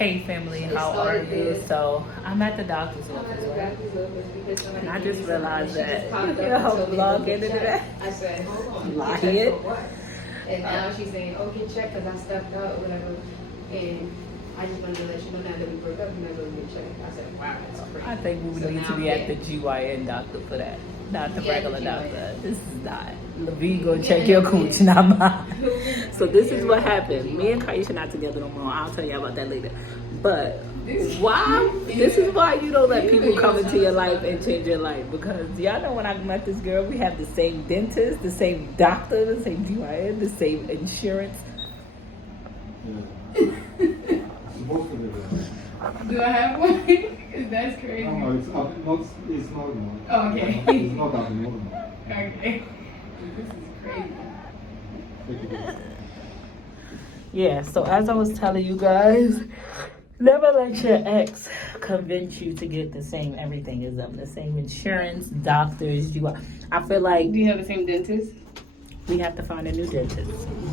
Hey family, how are you? So I'm at the doctor's office, right? And I just realized that you know how vlog ended today? I said, hold on. Lying. And now she's saying, oh, get checked because I stepped out or whatever. And I just wanted to let you know now that we broke up, you might go get checked. I said, wow, that's crazy. I think we would need to be at the GYN doctor for that. Not the regular doctor. This is not. Levine go check your cooch, not mine. So this is what happened. Me and Kyesha not together no more. I'll tell you about that later. But why? This is why you don't let people come into your life and change your life. Because y'all know when I met this girl, we have the same dentist, the same doctor, the same GYN, the same insurance. Yeah. Both of them. Do I have one? That's crazy. No, it's normal. Oh, okay. It's not abnormal. Okay. This is crazy. Take it. Yeah, so as I was telling you guys, never let your ex convince you to get the same everything as them. The same insurance, doctors, I feel like... Do you have the same dentist? We have to find a new dentist.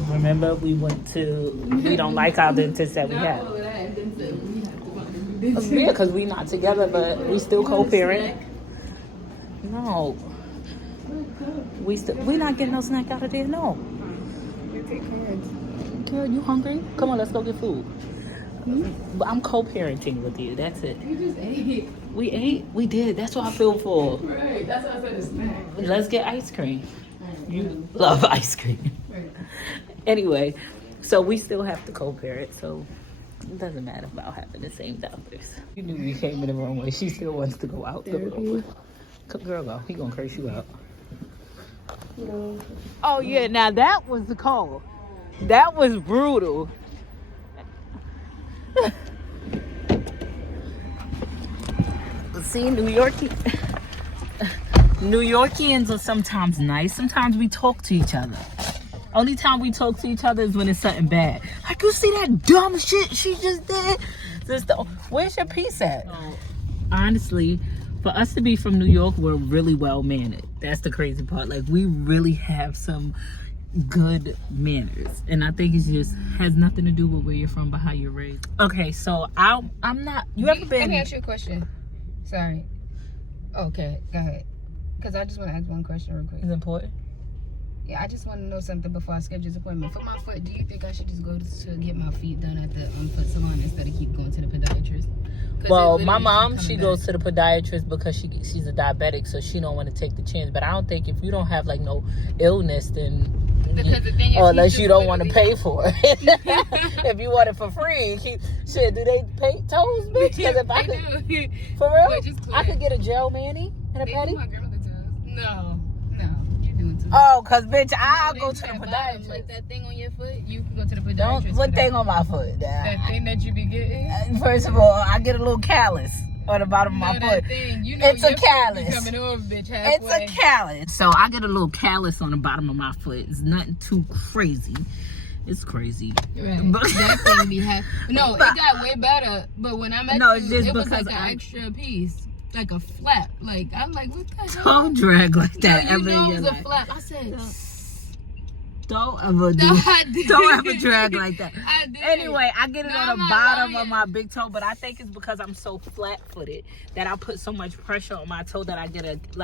Remember, we don't like our dentist that we have. Not all of that. Dentist. We have to find a new dentist. Yeah, because we not together, but we still co-parent. No. We not getting no snack out of there, no. You take cards. Girl, you hungry? Come on, let's go get food. But I'm co-parenting with you, that's it. You just ate. We ate? We did, that's what I feel for. Right, that's why I said a snack. Let's get ice cream. You love ice cream. Right. Anyway, so we still have to co-parent, so it doesn't matter about having the same doctors. You knew we came in the wrong way. She still wants to go out. Girl, go. He gonna curse you out. No. Oh yeah, now that was the call. That was brutal. See, New Yorkians are sometimes nice. Sometimes we talk to each other. Only time we talk to each other is when it's something bad. Like, you see that dumb shit she just did? Where's your piece at? Honestly, for us to be from New York, we're really well mannered. That's the crazy part. Like, we really have some good manners, and I think it's just has nothing to do with where you're from, but how you're raised. Okay, so I'm not. You ever been? Let me ask you a question. Sorry. Okay, go ahead. Because I just want to ask one question real quick. Is it important? Yeah, I just want to know something before I schedule this appointment. For my foot, do you think I should just go to get my feet done at the foot salon instead of keep going to the podiatrist? Well, my mom, she goes to the podiatrist because she's a diabetic, so she don't want to take the chance. But I don't think if you don't have like no illness, then because the thing is, or unless you don't want to pay for it. If you want it for free, shit, do they pay toes, bitch? Because if I could, for real, I could get a gel mani and a pedi. My grandmother toes. No, you're doing too much. Oh, cause bitch, I'll go to the podiatrist. Like that thing on your foot, you can go to the podiatrist. What thing on my foot? That thing that you be getting. First of all, I get a little callus on the bottom of my foot. You know, it's a callus. Coming over, bitch, it's a callus. So I get a little callus on the bottom of my foot. It's nothing too crazy. It's crazy. Right. That thing be No, it got way better. But when I met you, it was like an extra piece. Like a flap. Like, I'm like, what the hell? Don't drag like that ever in your life. It was a flap. I said... Don't ever drag like that. I did. Anyway, I get it on the bottom of my big toe, but I think it's because I'm so flat-footed that I put so much pressure on my toe that I get it's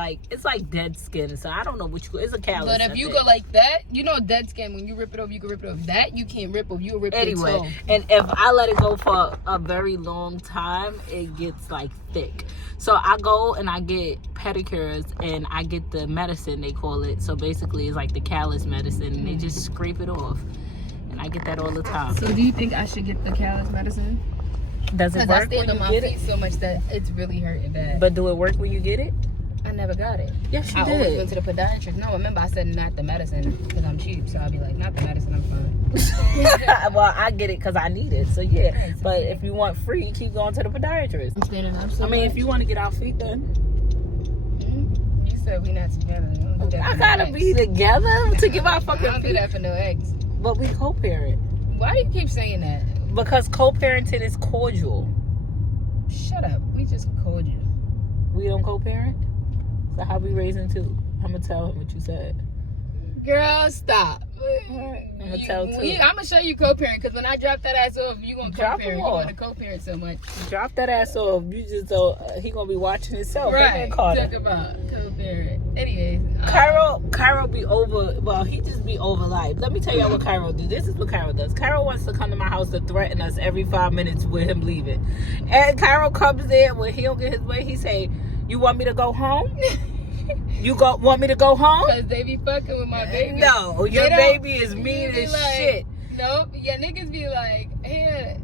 like dead skin. So I don't know which, it's a callus. But if you go like that, you know dead skin, when you rip it off, you can rip it off. That, you can't rip off. You'll rip your toe. And if I let it go for a very long time, it gets like thick. So I go and I get pedicures and I get the medicine, they call it. So basically it's like the callus medicine, and they just scrape it off. And I get that all the time. So do you think I should get the callus medicine? Does it work when you get it? Because I stand on my feet so much that it's really hurting bad. But do it work when you get it? I never got it. Yes, you did. I always went to the podiatrist. No, remember I said not the medicine because I'm cheap. So I'll be like, not the medicine, I'm fine. Well, I get it because I need it. So yeah. Right, but if you want free, keep going to the podiatrist. I'm standing up so if you want to get our feet done. You said we not together. I gotta be together to get my fucking feet. I don't do that for no ex. But we co-parent. Why do you keep saying that? Because co-parenting is cordial. Shut up. We just cordial. We don't co-parent? So how we raising two? I'm gonna tell him what you said. Girl, stop. I'm gonna tell too. I'm gonna show you co-parent because when I drop that ass off, you gonna Drop co-parent. him You off. want to co-parent so much. Drop that ass off. You just he gonna be watching himself. Right. Karter. Talk about co-parent. Anyways. Kyro be over. Well, he just be over life. Let me tell y'all what Kyro do. This is what Kyro does. Kyro wants to come to my house to threaten us every 5 minutes with him leaving. And Kyro comes in when he don't get his way. He say, "You want me to go home? Want me to go home?" Because they be fucking with my baby. No, your baby is mean as shit. Nope. Yeah, niggas be like, here,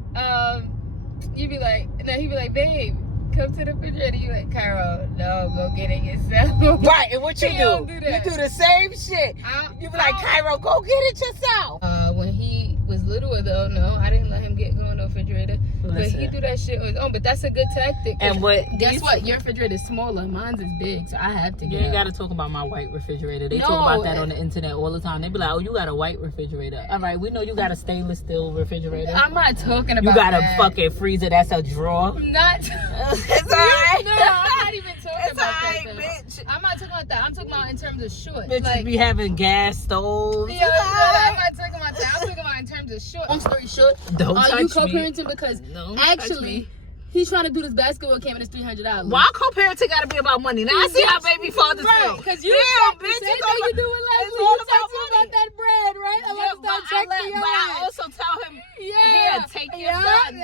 you be like, no, he be like, babe, come to the refrigerator. You like, Kyro, no, go get it yourself. Right, and what you He do? don't do that. You do the same shit. You be like, Kyro, go get it yourself. When he was littler though, no, I didn't let him go in the refrigerator. But Listen. he do that shit on his own. But that's a good tactic. And what? Guess what? Your refrigerator is smaller. Mine's is big, so I have to You get. ain't gotta talk about my white refrigerator. They talk about that on the internet all the time. They be like, "Oh, you got a white refrigerator." All right, we know you got a stainless steel refrigerator. I'm not talking about. You got that. a fucking freezer that's a drawer. Not. It's alright. No, I'm not even talking It's about alright, that. bitch. I'm not talking about that. I'm talking about in terms of short. Bitches Like, be having gas stoves. yeah, I'm not talking about that. I'm talking about in terms of short. Long story short, Don't are touch you me. co-parenting because Don't touch actually me. he's trying to do this basketball camp and it's $300. Why co-parenting gotta be about money? Now I see how baby fathers feel. Because you Damn, said the bitch, same it's thing all you do with it's Leslie. all You about talking money. about that bread, right? I want to start checking your but I ass. also tell him, Yeah. here, take your son.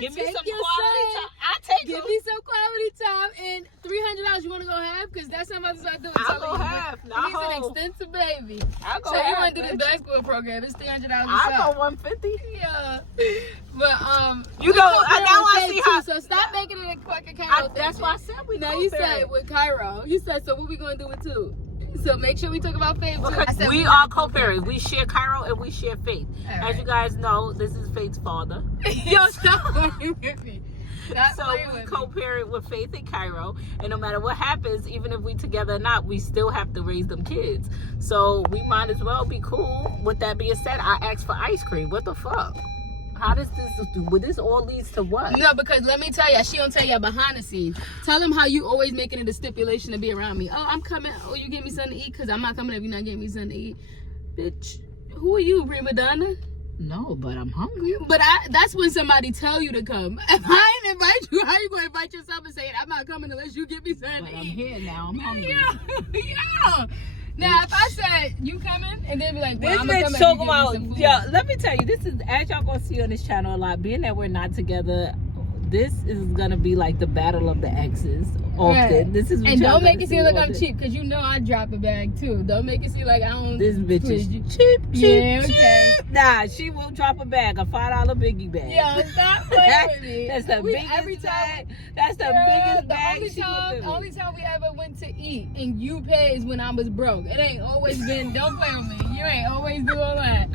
Give me Take some your quality son. time. I take Give him. me some quality time and $300. You want to go half? Because that's how much I do. I'll go half. Not He's an whole. extensive baby. I'll go So you half, want to do this bitch. basketball program? It's $300 a I'll shot. go 150. Yeah, but You we know, co-parent now with I Faith see too, how- So stop making it a fucking Kyro thing. That's why I said we Now you said co-parent. with Kyro. You said so. What we gonna do with two? So make sure we talk about Faith too. I Because said we are co-parents. We share Kyro and we share Faith. All As right. you guys know, this is Faith's father. Yo, stop playing with me. Stop So playing we with me. co-parent with Faith and Kyro, and no matter what happens, even if we together or not, we still have to raise them kids. So we might as well be cool. With that being said, I asked for ice cream. What the fuck? How does this do? Well, this all leads to what? No, because let me tell you, she don't tell you behind the scenes. Tell them how you always making it a stipulation to be around me. Oh, I'm coming. Oh, you give me something to eat? Because I'm not coming if you're not getting me something to eat. Bitch, who are you, prima donna? No, but I'm hungry. But that's when somebody tell you to come. If I didn't invite you, how you going to invite yourself and say, I'm not coming unless you give me something But to I'm eat? here now. I'm hungry. Yeah. Now, if I said, you coming? And then be like, well, This I'm going to bitch come talking and about, give me some food. yeah, let me tell you, this is, as y'all gonna see on this channel a lot, being that we're not together, this is gonna be like the battle of the exes often. Right. This is what And y'all don't make gonna it see seem like all I'm this. cheap, because you know I drop a bag too. Don't make it seem like I don't. This bitch is Please. cheap, Yeah, okay. cheap. Nah, she won't drop a bag, a $5 biggie bag. Yo, stop playing with me. That's the We- biggest every time- bag. That's the Girl, biggest the bag only she time, would do. only time we ever went to eat and you pay is when I was broke. It ain't always been. Don't play with me. You ain't always do all that.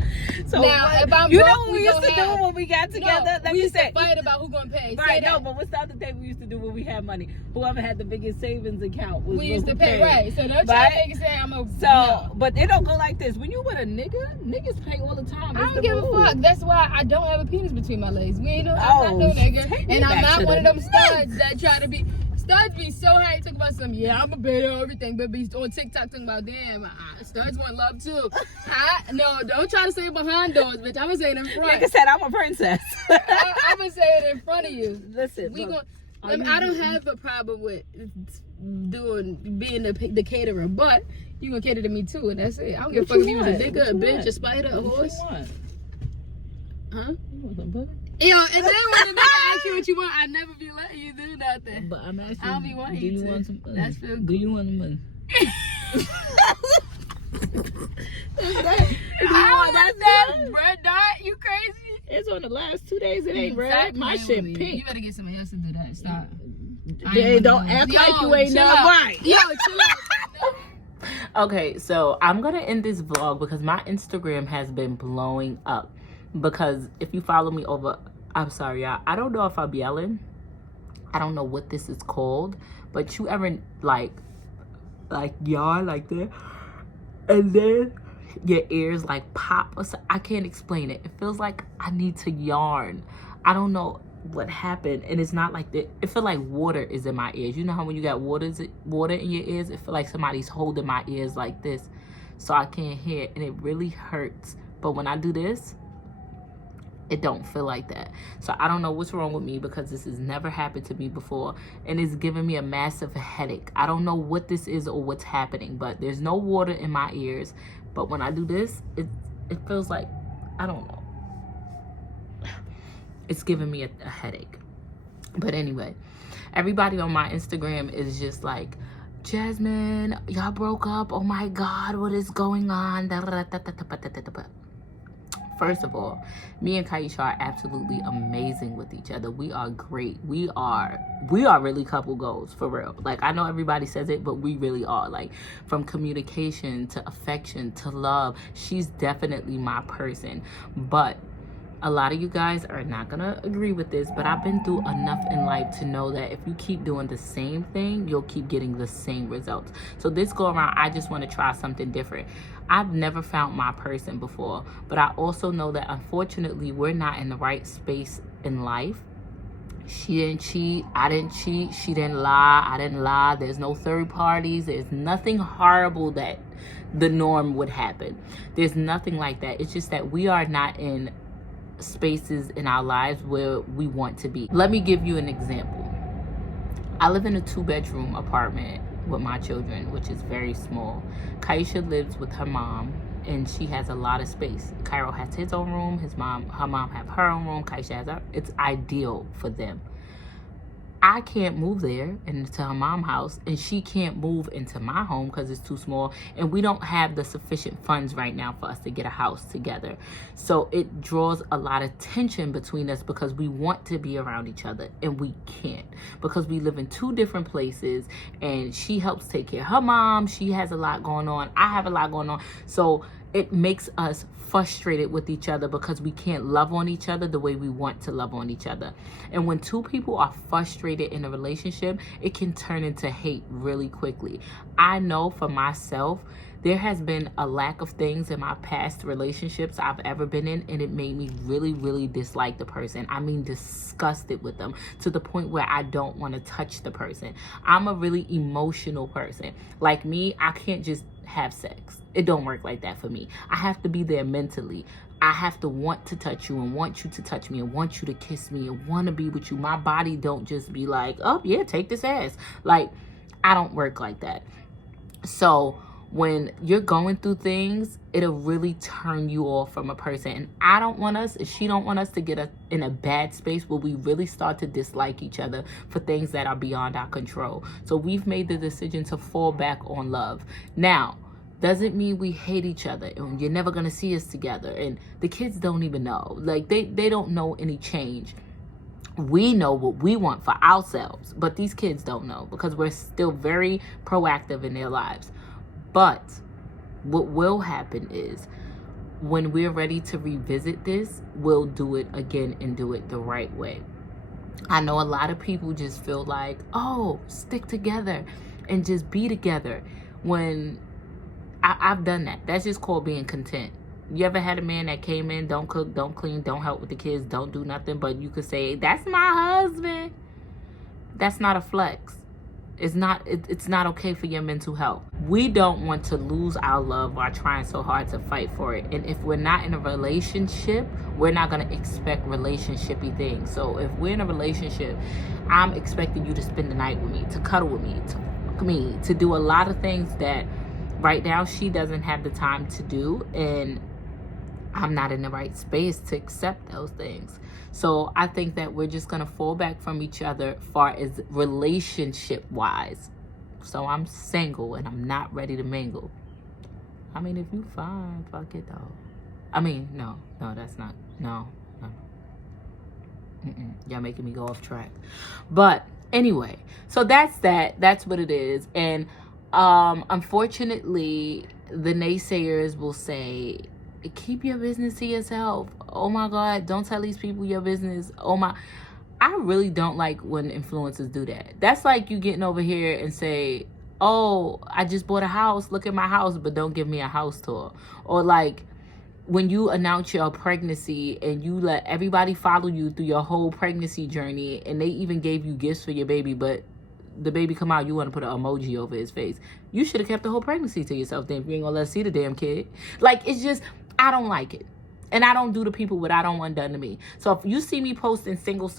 So now, what- if I'm you broke, know what we used gon' to have- do when we got together? No, Let we me used say. to fight about who gonna pay. Say Right, that. no, but what's the other thing we used to do when we had money? Whoever had the biggest savings account was We used to supposed pay, right? So don't try Right? to make it say I'm a. So, no. but it don't go like this. When you with a nigga, niggas pay all the time. I It's don't the give a move. fuck. That's why I don't have a penis between my legs. We ain't no, I'm Oh, not no nigga. take me And I'm back not to one of the them studs that try to be. Studs be so high talk about some, yeah, I'm a bit of everything, but be on TikTok talking about, damn, studs want love too. No, don't try to say it behind doors, bitch. I'm gonna say it in front. Nigga said I'm a princess. I'm gonna say it in front of you. Listen, We look, gon' I don't have a problem with being the caterer, but you gonna cater to me too, and that's it. I don't give a fuck What if you you was a want? nigga, What a you bitch, want? a spider, a what horse. you want? Huh? You want some pussy? Yo, and then when the nigga asks you what you want, I never be letting you do nothing. But I'm asking. I don't be wanting do you you to. want some pussy? That's feel Do you want some money? That's that red dot. You crazy? It's on the last 2 days. It ain't Stop red. My playing shit with me. pink. You better get somebody else to do that. Stop. They don't act like you ain't chill nothing out. right. Yo, chill out. Okay, so I'm gonna end this vlog because my Instagram has been blowing up. Because if you follow me over, I'm sorry, y'all. I don't know if I'm yelling. I don't know what this is called, but you ever like yawn like that, and then your ears like pop or something? I can't explain it. It feels like I need to yarn. I don't know what happened, and it's not like that. It feel like water is in my ears. You know how when you got water in your ears, it feel like somebody's holding my ears like this. so I can't hear, and it really hurts. But when I do this, it don't feel like that. So I don't know what's wrong with me, because this has never happened to me before, and it's giving me a massive headache. I don't know what this is or what's happening, but there's no water in my ears. But when I do this, it feels like, I don't know. It's giving me a headache. But anyway, everybody on my Instagram is just like, Jasmine, y'all broke up. Oh my God, what is going on? First of all, me and Kyesha are absolutely amazing with each other. We are great. We are really couple goals, for real. Like, I know everybody says it, but we really are. Like, from communication to affection to love, she's definitely my person. But a lot of you guys are not gonna agree with this, but I've been through enough in life to know that if you keep doing the same thing, you'll keep getting the same results. So this go around, I just want to try something different. I've never found my person before, but I also know that unfortunately we're not in the right space in life. She didn't cheat, I didn't cheat, she didn't lie, I didn't lie. There's no third parties. There's nothing horrible that the norm would happen. There's nothing like that. It's just that we are not in spaces in our lives where we want to be. Let me give you an example. I live in a 2-bedroom apartment with my children, which is very small. Kyesha lives with her mom, and she has a lot of space. Kyro has his own room, her mom have her own room, Kyesha has her. It's ideal for them. I can't move there into her mom's house, and she can't move into my home because it's too small, and we don't have the sufficient funds right now for us to get a house together. So it draws a lot of tension between us because we want to be around each other and we can't, because we live in 2 different places, and she helps take care of her mom. She has a lot going on. I have a lot going on. So it makes us frustrated with each other because we can't love on each other the way we want to love on each other. And when 2 people are frustrated in a relationship, it can turn into hate really quickly. I know for myself, there has been a lack of things in my past relationships I've ever been in, and it made me really, really dislike the person. I mean, disgusted with them, to the point where I don't want to touch the person. I'm a really emotional person. Like me, I can't just have sex. It don't work like that for me. I have to be there mentally. I have to want to touch you and want you to touch me and want you to kiss me and want to be with you. My body don't just be like, oh yeah, take this ass. Like, I don't work like that. So when you're going through things, it'll really turn you off from a person. And I don't want us, she don't want us to get in a bad space where we really start to dislike each other for things that are beyond our control. So we've made the decision to fall back on love. Now, doesn't mean we hate each other and you're never gonna see us together. And the kids don't even know. Like, they don't know any change. We know what we want for ourselves, but these kids don't know because we're still very proactive in their lives. But what will happen is, when we're ready to revisit this, we'll do it again and do it the right way. I know a lot of people just feel like, oh, stick together and just be together. When I've done that. That's just called being content. You ever had a man that came in, don't cook, don't clean, don't help with the kids, don't do nothing, but you could say, that's my husband? That's not a flex. It's not okay for your mental health. We don't want to lose our love while trying so hard to fight for it. And if we're not in a relationship, we're not going to expect relationship-y things. So if we're in a relationship, I'm expecting you to spend the night with me, to cuddle with me, to fuck me, to do a lot of things that right now she doesn't have the time to do. And I'm not in the right space to accept those things. So I think that we're just going to fall back from each other far as relationship-wise. So I'm single and I'm not ready to mingle. I mean, if you fine, fuck it though. I mean, no, that's not, no. Y'all making me go off track. But anyway, so that's what it is. And unfortunately, the naysayers will say, keep your business to yourself. Oh my God, don't tell these people your business. Oh my, I really don't like when influencers do that. That's like you getting over here and say, oh, I just bought a house, look at my house, but don't give me a house tour. Or like when you announce your pregnancy and you let everybody follow you through your whole pregnancy journey, and they even gave you gifts for your baby, but the baby come out, you want to put an emoji over his face. You should have kept the whole pregnancy to yourself then if you ain't gonna let us see the damn kid. Like, it's just, I don't like it. And I don't do to people what I don't want done to me. So if you see me posting single,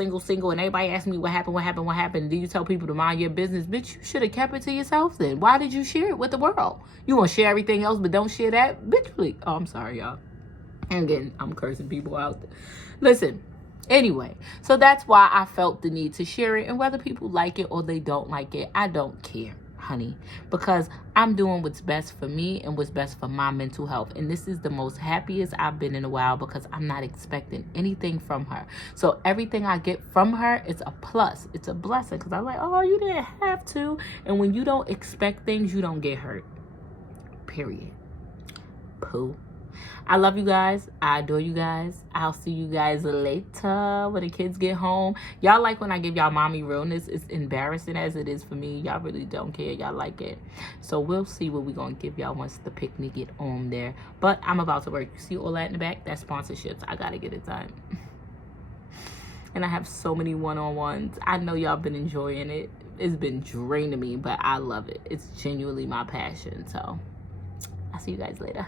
and everybody asks me what happened, do you tell people to mind your business? Bitch, you should have kept it to yourself then. Why did you share it with the world? You want to share everything else, but don't share that? Bitch, please. Oh, I'm sorry, y'all. And again, I'm cursing people out. Listen, anyway, so that's why I felt the need to share it. And whether people like it or they don't like it, I don't care, honey, because I'm doing what's best for me and what's best for my mental health. And this is the most happiest I've been in a while because I'm not expecting anything from her. So everything I get from her, it's a plus. It's a blessing because I'm like, oh, you didn't have to. And when you don't expect things, you don't get hurt. Period. Pooh. I love you guys. I adore you guys. I'll see you guys later when the kids get home. Y'all like when I give y'all mommy realness. It's embarrassing as it is for me. Y'all really don't care. Y'all like it. So we'll see what we're going to give y'all once the picnic get on there. But I'm about to work. You see all that in the back? That's sponsorships. I got to get it done. And I have so many one-on-ones. I know y'all been enjoying it. It's been draining me, but I love it. It's genuinely my passion. So I'll see you guys later.